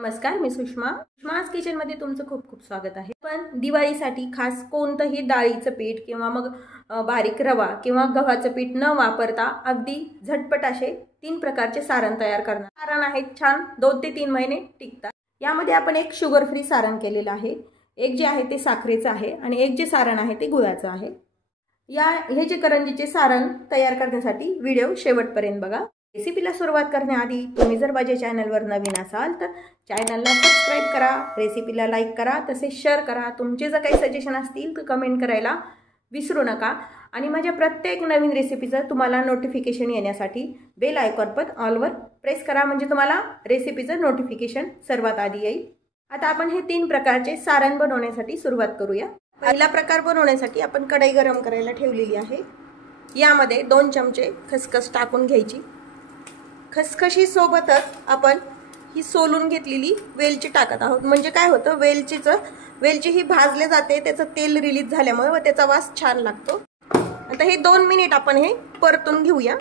नमस्कार, मी सुषमा's किचन मध्ये तुमचं खूप खूप स्वागत आहे। पण दिवाळीसाठी खास कोणतंही डाळीचं पीठ किंवा मग बारीक रवा किंवा गव्हाचं पीठ न वापरता अगदी झटपट असे 3 प्रकारचे सारण तयार करणार। सारण आहे छान 2 ते 3 महिने टिकतात। यामध्ये आपण एक शुगर फ्री सारण केलेलं आहे, एक जे आहे ते साखरेचं आहे आणि एक जे सारण आहे ते गुळाचं आहे। हे जे करंजीचे सारण तयार करण्यासाठी व्हिडिओ शेवटपर्यंत बघा। रेसिपीला सुरुवात करण्याआधी तुम्ही जर माझ्या चॅनलवर नवीन असाल तर चॅनलला सबस्क्राइब करा, रेसिपीला लाईक करा, तसेच शेअर करा। तुमचे जर काही सजेशन असतील तर कमेंट करायला विसरू नका आणि माझ्या प्रत्येक नवीन रेसिपीचं तुम्हाला नोटिफिकेशन येण्यासाठी बेल आयकॉन पण ऑलवर प्रेस करा, म्हणजे तुम्हाला रेसिपीचं नोटिफिकेशन सर्वात आधी येईल। आता आपण हे 3 प्रकारचे सारण बनवण्यासाठी सुरुवात करूया। पहिला प्रकार बनवण्यासाठी आपण कढई गरम करायला ठेवलेली आहे। यामध्ये 2 चमचे खसखस टाकून घ्यायची। खसखशी सोबतच आपण ही सोलून घेतलेली वेलची टाकत आहोत, म्हणजे काय होतं वेलची ही भाजले जाते, त्याचं तेल रिलीज झाल्यामुळे व त्याचा वास छान लागतो। आता हे 2 मिनिट आपण हे परतून घेऊया।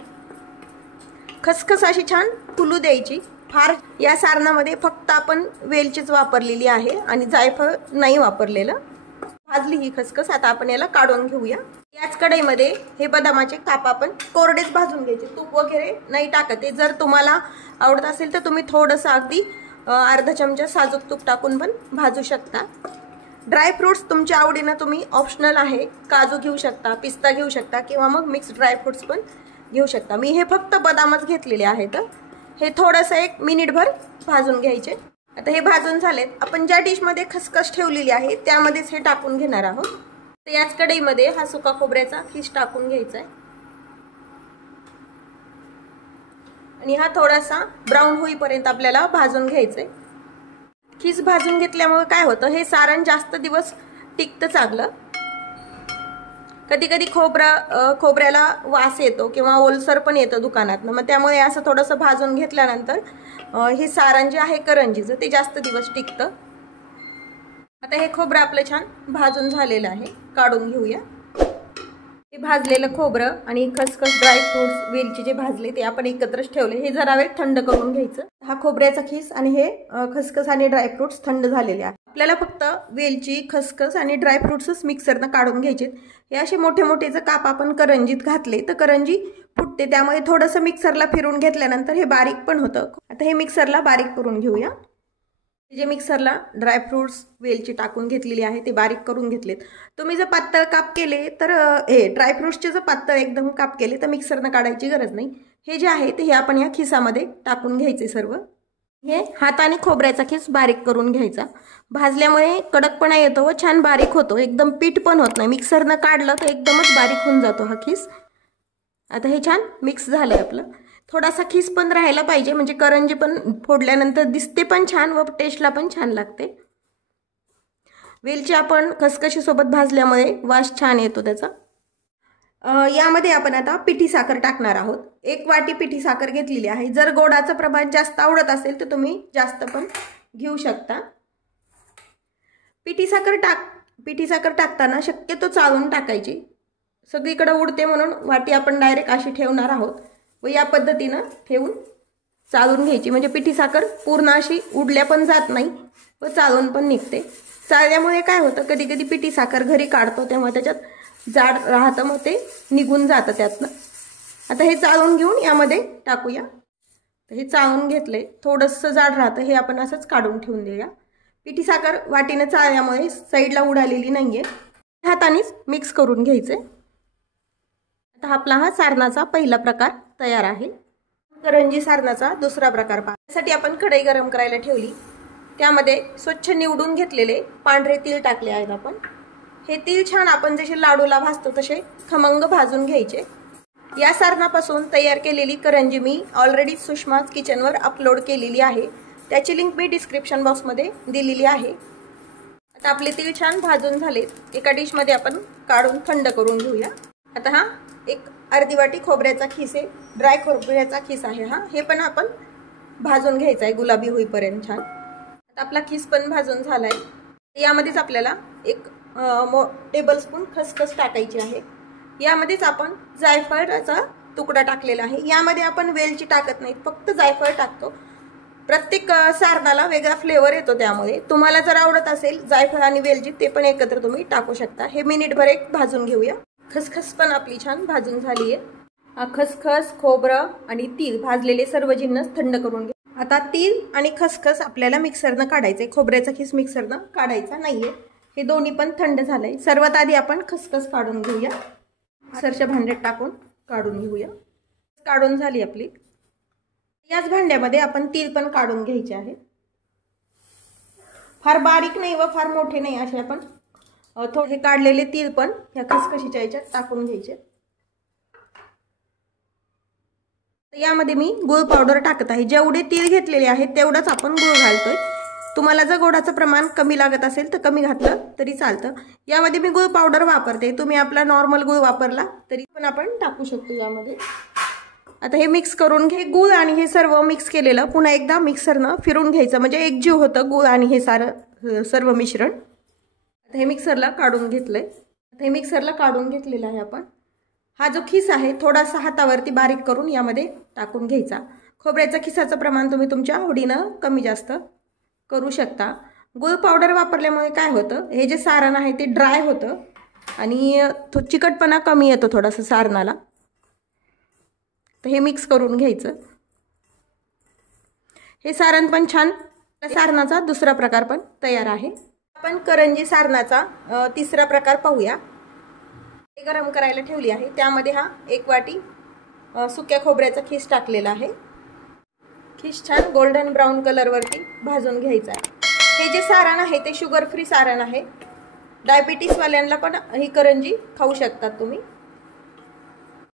खसखस अशी छान फुलू द्यायची। फार या सारणामध्ये फक्त आपण वेलचीच वापरलेली आहे आणि जायफळ नाही वापरलेलं। भाजली ही खसखस, आता आपण याला काढून घेऊया। याच कढईमध्ये हे बदामाचे काप आपण कोरडेच भाजून घ्यायचे, तूप वगैरे नाही टाकत। जर तुम्हाला आवडत असेल तर तुम्ही थोडंसं अगदी अर्धा चमचा साजूक तूप टाकून पण भाजू शकता। ड्राय फ्रूट्स तुमच्या आवडीने तुम्ही ऑप्शनल आहे, काजू घेऊ शकता, पिस्ता घेऊ शकता किंवा मग मिक्स ड्राय फ्रूट्स पण घेऊ शकता। मी हे फक्त बदामच घेतलेले आहेत। हे थोडंसं 1 मिनिटभर भाजून घ्यायचे। आता हे भाजून झालेत। आपण ज्या डिशमध्ये खसखस ठेवलेली आहे त्यामध्येच हे टाकून घेणार आहोत। तर याच कढईमध्ये हा सुका खोबऱ्याचा खीस टाकून घ्यायचा आहे आणि हा थोडासा ब्राऊन होईपर्यंत आपल्याला भाजून घ्यायचा आहे। खीस भाजून घेतल्यामुळे काय होतं, हे सारण जास्त दिवस टिकतं चांगलं। कधी कधी खोबऱ्याला वास येतो किंवा ओलसर पण येतं दुकानातनं, मग त्यामुळे असं थोडंसं भाजून घेतल्यानंतर हे सारण जे आहे करंजीचं ते जास्त दिवस टिकतं। आता हे खोबरं आपलं छान भाजून झालेलं आहे, काढून घेऊया। हे भाजलेलं खोबरं आणि खसखस ड्राय फ्रूट्स वेलची जे भाजले ते आपण एकत्रच ठेवले, हे जरा वेळ थंड करून घ्यायचं। हा खोबऱ्याचा खीस आणि हे खसखस आणि ड्राय फ्रूट्स थंड झालेले आहेत। आपल्याला फक्त वेलची, खसखस आणि ड्राय फ्रूट्सच मिक्सरनं काढून घ्यायचे। हे असे मोठे मोठे जर काप आपण करंजीत घातले तर करंजी फुटते, त्यामुळे थोडंसं मिक्सरला फिरून घेतल्यानंतर हे बारीक पण होतं। आता हे मिक्सरला बारीक करून घेऊया। जे मिक्सरला ड्रायफ्रूट्स वेलची टाकून घेतलेली आहे ते बारीक करून घेतलेत। तुम्ही जर पातळ काप केले तर हे ड्रायफ्रूट्सचे जर पातळ एकदम काप केले तर मिक्सरनं काढायची गरज नाही। हे जे आहे ते हे आपण या खिसामध्ये टाकून घ्यायचे सर्व। हे हाताने खोबऱ्याचा खीस बारीक करून घ्यायचा, भाजल्यामुळे कडकपणा येतो व छान बारीक होतो, एकदम पीठ पण होत नाही। मिक्सरनं काढलं तर एकदमच बारीक होऊन जातो हा खीस। आता हे छान मिक्स झालंय आपलं। थोडासा खीस पण राहायला पाहिजे, म्हणजे करंजी पण फोडल्यानंतर दिसते पण छान व टेस्टला पण छान लागते। वेलची आपण खसखशी सोबत भाजल्यामुळे वास छान येतो त्याचा। यामध्ये आपण आता पिठी साखर टाकणार आहोत। 1 वाटी पिठी साखर घेतलेली आहे। जर गोडाचं प्रमाण जास्त आवडत असेल तर तुम्ही जास्त पण घेऊ शकता। पिठी साखर टाकताना शक्यतो चाळून टाकायची, सगळीकडे उडते म्हणून वाटी आपण डायरेक्ट अशी ठेवणार आहोत व या पद्धतीनं ठेवून चाळून घ्यायची, म्हणजे पिठी साखर पूर्ण अशी उडल्या पण जात नाही व चाळून पण निघते। चाळल्यामुळे काय होतं, कधी कधी पिठी साखर घरी काढतो तेव्हा त्याच्यात जाड राहतं, मग ते निघून जातं त्यातनं। आता हे चाळून घेऊन यामध्ये टाकूया। तर हे चाळून घेतले, थोडंसं जाड राहतं, हे आपण असंच काढून ठेवून देऊया। पिठी साखर वाटीनं चाळल्यामुळे साईडला उडालेली नाहीये, हातानेच मिक्स करून घ्यायचे। आता आपला हा सारणाचा पहिला प्रकार तयार आहे। करंजी सारणाचा दुसरा प्रकार पाहण्यासाठी आपण कढई गरम करायला ठेवली। त्यामध्ये स्वच्छ निवडून घेतलेले पांढरे तीळ टाकले आहेत आपण। हे तीळ छान आपण जसे लाडूला भाजतो तसे खमंग भाजून घ्यायचे। या सारणापासून तयार केलेली करंजी मी ऑलरेडी सुषमा's किचनवर अपलोड केलेली आहे, त्याची लिंक मी डिस्क्रिप्शन बॉक्समध्ये दिलेली आहे। आता आपले तीळ छान भाजून झालेत, एका डिशमध्ये आपण काढून थंड करून घेऊया। आता हा एक अर्धी वाटी खोबऱ्याचा खीस आहे, ड्राय खोबऱ्याचा खीस आहे हा, हे पण आपण भाजून घ्यायचा आहे गुलाबी होईपर्यंत छान। आता आपला खीस पण भाजून झालाय। यामध्येच आपल्याला 1 टेबलस्पून खसखस टाकायची आहे। यामध्येच आपण जायफळाचा तुकडा टाकलेला आहे। यामध्ये आपण वेलची टाकत नाही, फक्त जायफळ टाकतो। प्रत्येक सारणाला वेगळा फ्लेवर येतो, त्यामुळे तुम्हाला जर आवडत असेल जायफळ आणि वेलची ते पण एकत्र तुम्ही टाकू शकता। हे मिनिटभर एक भाजून घेऊया। खसखस पण आपली छान भाजून झाली आहे। खसखस, खोबरं आणि तीळ भाजलेले सर्व जिन्नस थंड करून घ्या। आता तीळ आणि खसखस आपल्याला मिक्सरनं काढायचे, खोबऱ्याचा खीस मिक्सरनं काढायचा नाहीये। हे दोन्ही पण थंड झालंय। सर्वात आधी आपण खसखस काढून घेऊया, मिक्सरच्या भांड्यात टाकून काढून घेऊया। काढून झाली आपली। याच भांड्यामध्ये आपण तीळ पण काढून घ्यायचे आहे। फार बारीक नाही व फार मोठे नाही असे आपण थोडे काढलेले तीळ पण या खसखशीच्या याच्यात टाकून घ्यायचे। यामध्ये मी गुळ पावडर टाकत आहे। जेवढे तीळ घेतलेले आहेत तेवढाच आपण गुळ घालतोय। तुम्हाला जर गोडाचं प्रमाण कमी लागत असेल तर कमी घातलं तरी चालतं। यामध्ये मी गुळ पावडर वापरते, तुम्ही आपला नॉर्मल गुळ वापरला तरी पण आपण टाकू शकतो यामध्ये। आता हे मिक्स करून घे। गुळ आणि हे सर्व मिक्स केलेलं पुन्हा एकदा मिक्सरनं फिरून घ्यायचं, म्हणजे एकजीव होतं गुळ आणि हे सर्व मिश्रण। आता हे मिक्सरला काढून घेतलंय। आता हे मिक्सरला काढून घेतलेलं आहे आपण। हा जो खीस आहे थोडासा हातावरती बारीक करून यामध्ये टाकून घ्यायचा। खोबऱ्याच्या खिसाचं प्रमाण तुम्ही तुमच्या आवडीनं कमी जास्त करू शकता। गुळ पावडर वापरल्यामुळे काय होतं, हे जे सारण आहे ते ड्राय होतं आणि चिकटपणा कमी येतो थोडासा सारणाला। तर हे मिक्स करून घ्यायचं। हे सारण पण छान, सारणाचा दुसरा प्रकार पण तयार आहे। आपण करंजी सारणाचा तिसरा प्रकार पाहूया। हे गरम करायला ठेवली आहे, त्यामध्ये हा 1 वाटी सुक्या खोबऱ्याचा खीस टाकलेला आहे। खीस छान गोल्डन ब्राउन कलर वरती भाजून घ्यायचा आहे। हे जे सारण आहे ते शुगर फ्री सारण आहे। डायबिटीस वाल्यांना पण ही करंजी खाऊ शकतात तुम्ही।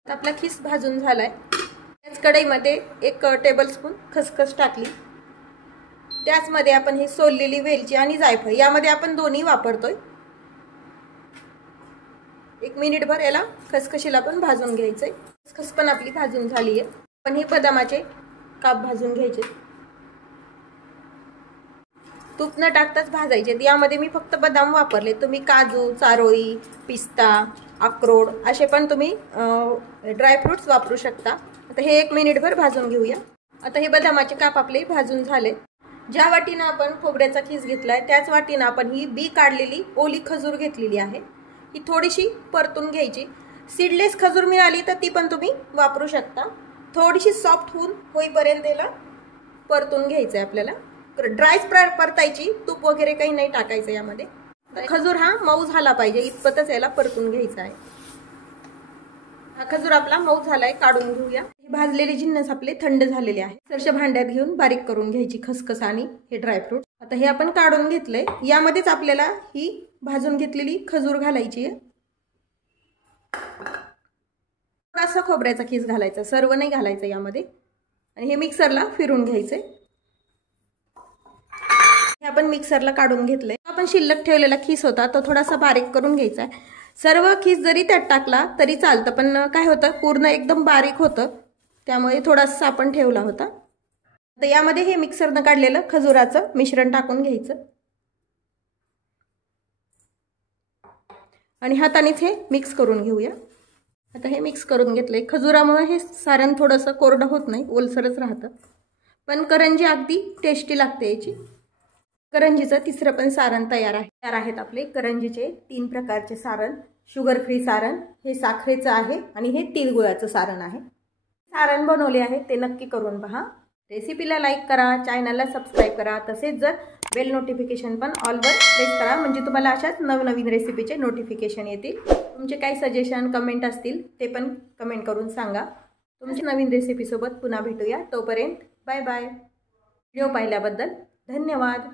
आपला खीस भाजून झालाय। त्याच कढईमध्ये 1 टेबलस्पून खसखस टाकली। त्याचमध्ये आपण ही सोललेली वेलची आणि जायफळ यामध्ये आपण दोन्ही वापरतोय। 1 मिनिटभर याला खसखशीला पण भाजून घ्यायचंय। खसखस पण आपली भाजून झाली आहे। पण हे बदामाचे काप भाजून घ्यायचे, तूप न टाकताच भाजायचे। यामध्ये मी फक्त बदाम वापरले, तुम्ही काजू, चारोळी, पिस्ता, अक्रोड असे पण तुम्ही ड्रायफ्रुट्स वापरू शकता। आता हे 1 मिनिटभर भाजून घेऊया। आता हे बदामाचे काप आपले भाजून झाले। ज्या वाटीनं आपण खोबऱ्याचा खीस घेतलाय त्याच वाटीनं आपण ही बी काढलेली ओली खजूर घेतलेली आहे, ही थोडीशी परतून घ्यायची। सीडलेस खजूर मिळाली तर ती पण तुम्ही वापरू शकता। थोडीशी सॉफ्ट होईपर्यंत याला परतून घ्यायचं आहे आपल्याला। ड्रायच परतायची, तूप वगैरे काही नाही टाकायचं यामध्ये। खजूर हा मऊ झाला पाहिजे इतपतच याला परतून घ्यायचा आहे। हा खजूर आपला मऊ झालाय, काढून घेऊया। भाजलेले जिन्नस आपले थंड झालेले आहे। सरच्या भांड्यात घेऊन बारीक करून घ्यायची खसखस आणि हे ड्रायफ्रूट। आता हे आपण काढून घेतलंय, यामध्येच आपल्याला ही भाजून घेतलेली खजूर घालायची आहे। थोडासा खोबऱ्याचा खीस घालायचा, सर्व नाही घालायचं यामध्ये। आणि हे मिक्सरला फिरून घ्यायचंय। हे आपण मिक्सरला काढून घेतलंय। आपण शिल्लक ठेवलेला खीस होता तो थोडासा बारीक करून घ्यायचा आहे। सर्व खीस जरी त्यात टाकला तरी चालतं, पण काय होतं पूर्ण एकदम बारीक होतं, त्यामुळे थोडासा आपण ठेवला होता। तर यामध्ये हे मिक्सरनं काढलेलं खजुराचं मिश्रण टाकून घ्यायचं आणि हातानेच हे मिक्स करून घेऊया। आता हे मिक्स करून घेतलंय। खजुरामुळे हे सारण थोडंसं कोरडं होत नाही, ओलसरच राहतं, पण करंजी अगदी टेस्टी लागते याची। करंजीचं तिसरं पण सारण तयार आहे। तयार आहेत आपले करंजीचे 3 प्रकारचे सारण। शुगर फ्री सारण, हे साखरेचं आहे आणि हे तिळगुळाचं सारण आहे। सारण बनवले आहे ते नक्की करून पहा। रेसिपीला लाईक करा, चॅनलला सबस्क्राईब करा, तसेच जर बेल नोटिफिकेशन पण ऑलवर प्रेस करा, म्हणजे तुम्हाला अशाच नवनवीन रेसिपीचे नोटिफिकेशन येतील। तुमचे काही सजेशन कमेंट असतील ते पण कमेंट करून सांगा। तुमच्या नवीन रेसिपी सोबत पुन्हा भेटूया, तोपर्यंत बाय बाय। व्हिडिओ पाहिल्याबद्दल धन्यवाद।